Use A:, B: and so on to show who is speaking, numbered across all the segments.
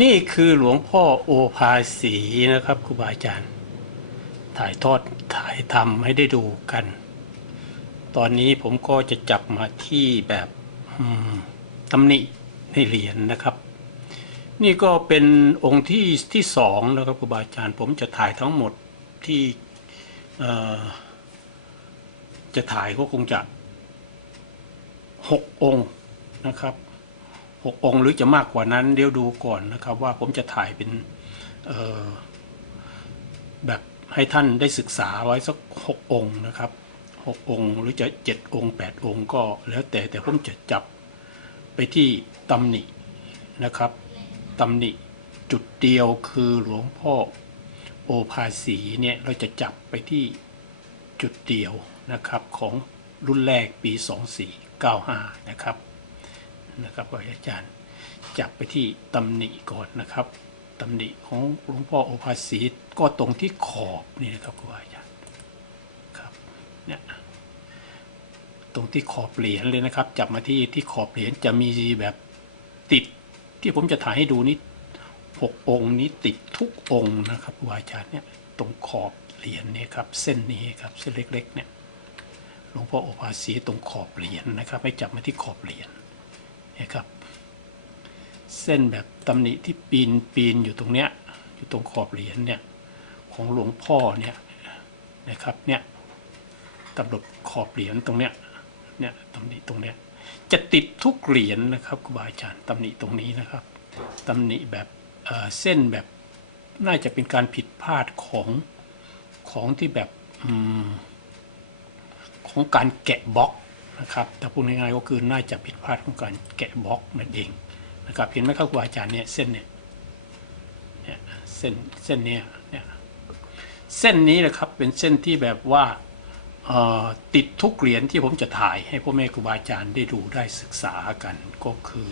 A: นี่คือหลวงพ่อโอภาสีนะครับครูบาอาจารย์ ถ่ายทอดถ่ายทำให้ได้ดูกัน ตอนนี้ผมก็จะจับมาที่แบบตำหนิในเหรียญนะครับ นี่ก็เป็นองค์ที่ที่สองนะครับครูบาอาจารย์ ผมจะถ่ายทั้งหมดที่จะถ่ายก็คงจะหกองค์นะครับ หกองค์หรือจะมากกว่านั้นเดี๋ยวดูก่อนนะครับว่าผมจะถ่ายเป็นแบบให้ท่านได้ศึกษาไว้สักหกองค์นะครับหกองค์หรือจะเจ็ดองค์แปดองค์ก็แล้วแต่แต่ผมจะจับไปที่ตำหนินะครับตำหนิจุดเดียวคือหลวงพ่อโอภาสีเนี่ยเราจะจับไปที่จุดเดียวนะครับของรุ่นแรกปี 2495 นะครับ นะครับอาจารย์จับไปที่ตำหนิก่อนนะครับตำหนิของหลวงพ่อโอภาสีก็ตรงที่ขอบนี่นะครับครูอาจารย์ครับเนี่ยตรงที่ขอบเหรียญเลยนะครับ จับมาที่ที่ขอบเหรียญจะมีแบบติดที่ผมจะถ่ายให้ดูนี่หกองค์นี้ติดทุกองค์นะครับครูอาจารย์เนี่ยตรงขอบเหรียญเนี่ยครับเส้นนี้ครับเส้นเล็กๆเนี่ยหลวงพ่อโอภาสีตรงขอบเหรียญนะครับ ให้จับมาที่ขอบเหรียญ นะครับ เส้นแบบตำหนิที่ปีนปีนอยู่ตรงเนี้ยอยู่ตรงขอบเหรียญเนี่ยของหลวงพ่อเนี่ยนะครับเนี่ยตำหนดขอบเหรียญตรงเนี้ยเนี่ยตำหนิตรงเนี้ยจะติดทุกเหรียญนะครับครูบาอาจารย์ตำหนิตรงนี้นะครับตำหนิแบบเเส้นแบบน่าจะเป็นการผิดพลาดของของที่แบบอของการแกะบล็อก นะครับแต่พูดง่ายๆก็คือน่าจะผิดพลาดของการแกะบล็อกนั่นเองนะครับเห็นไหมครับครูอาจารย์เนี่ยเส้นเนี่ยเนี่ยเส้นเส้นเนี้ยเนี่ยเส้นนี้นะครับเป็นเส้นที่แบบว่าติดทุกเหรียญที่ผมจะถ่ายให้พ่อแม่ครูบาอาจารย์ได้ดูได้ศึกษากันก็คือ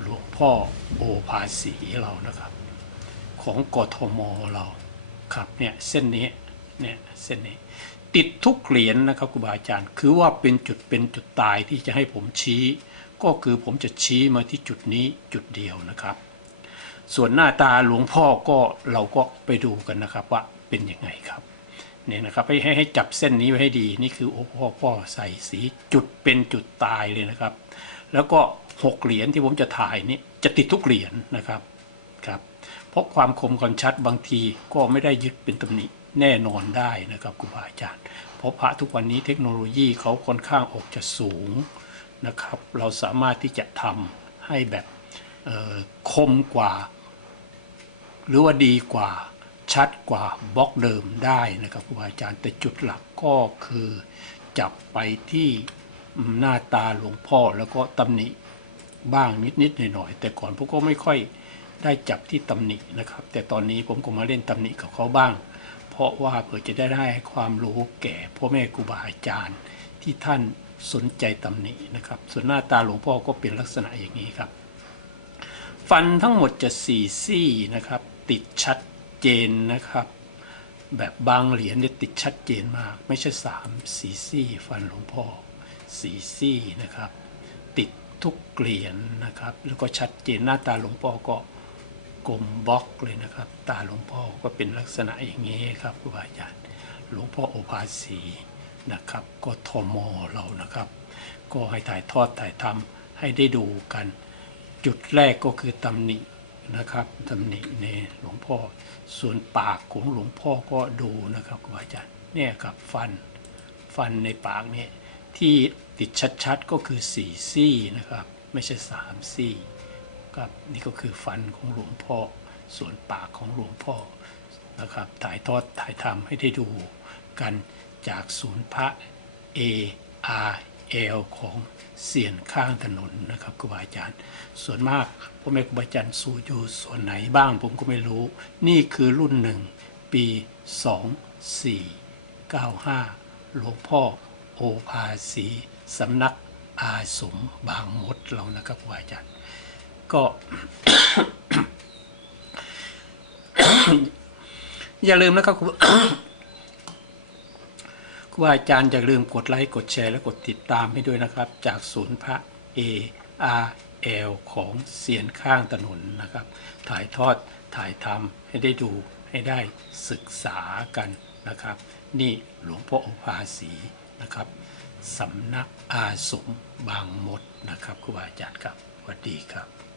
A: หลวงพ่อโอภาสีเรานะครับ ของกทมเราครับเนี่ยเส้นนี้เนี่ยเส้นนี้ ติดทุกเหรียญนะครับครูบาอาจารย์ คือว่าเป็นจุดเป็นจุดตายที่จะให้ผมชี้ ก็คือผมจะชี้มาที่จุดนี้จุดเดียวนะครับ ส่วนหน้าตาหลวงพ่อก็เราก็ไปดูกันนะครับว่าเป็นยังไงครับเนี่ยนะครับให้ให้ให้จับเส้นนี้ไว้ให้ดีนี่คือโอ้พ่อพ่อใส่สีจุดเป็นจุดตายเลยนะครับ แล้วก็หกเหรียญที่ผมจะถ่ายนี่จะติดทุกเหรียญนะครับครับ เพราะความคมความชัดบางทีก็ไม่ได้ยึดเป็นตำหนิ แน่นอนได้นะครับครูบาอาจารย์ เพราะพระทุกวันนี้เทคโนโลยีเขาค่อนข้างออกจะสูงนะครับ เราสามารถที่จะทำให้แบบคมกว่า หรือว่าดีกว่าชัดกว่าบล็อกเดิมได้นะครับครูบาอาจารย์แต่จุดหลักก็คือจับไปที่หน้าตาหลวงพ่อแล้วก็ตำหนิบ้างนิดๆหน่อยๆแต่ก่อนผมก็ไม่ค่อยได้จับที่ตำหนินะครับ แต่ตอนนี้ผมก็มาเล่นตำหนิกับเขาบ้าง พราะว่าเพื่อจะได้ได้ความรู้แก่พ่อแม่ครูบาอาจารย์ ที่ท่านสนใจตำหนินะครับ ส่วนหน้าตาหลวงพ่อก็เป็นลักษณะอย่างนี้ครับ ฟันทั้งหมดจะสี่ซี่นะครับ ติดชัดเจนนะครับ แบบบางเหรียญเนี่ยติดชัดเจนมาก ไม่ใช่สามสี่ซี่ ฟันหลวงพ่อสี่ซี่นะครับ ติดทุกเหรียญนะครับ แล้วก็ชัดเจนหน้าตาหลวงพ่อก็ กลมบล็อกเลยนะครับ ตาหลวงพ่อก็เป็นลักษณะอย่างนี้ครับครูบาอาจารย์หลวงพ่อโอภาสีนะครับก็ทมเรานะครับ ก็ให้ถ่ายทอดถ่ายทำให้ได้ดูกัน จุดแรกก็คือตำหนินะครับตำหนิในหลวงพ่อส่วนปากของหลวงพ่อก็ดูนะครับครูบาอาจารย์เนี่ยครับฟันฟันในปากเนี่ยที่ติดชัดๆก็คือสี่ซี่นะครับ ไม่ใช่สามซี่ ครับนี่ก็คือฟันของหลวงพ่อส่วนปากของหลวงพ่อนะครับถ่ายทอดถ่ายทำให้ได้ดูกันจากศูนย์พระ A R L ของเสียนข้างถนนนะครับครูบาอาจารย์ ส่วนมากพ่อแม่ครูบาอาจารย์สู่อยู่ส่วนไหนบ้างผมก็ไม่รู้ นี่คือรุ่นหนึ่งปี 2495 หลวงพ่อโอภาสีสำนักอาสมบางมดเรานะครับครูบาอาจารย์ ก็ อย่าลืมนะครับครูครูอาจารย์อย่าลืมกดไลค์ กดแชร์ และกดติดตามให้ด้วยนะครับ จากศูนย์พระ A R แอลของเสียนข้างถนนนะครับ ถ่ายทอดถ่ายทำให้ได้ดูให้ได้ศึกษากันนะครับ นี่หลวงพ่อโอภาสีนะครับสำนักอาสมบางมดนะครับครูบาอาจารย์ครับสวัสดีครับ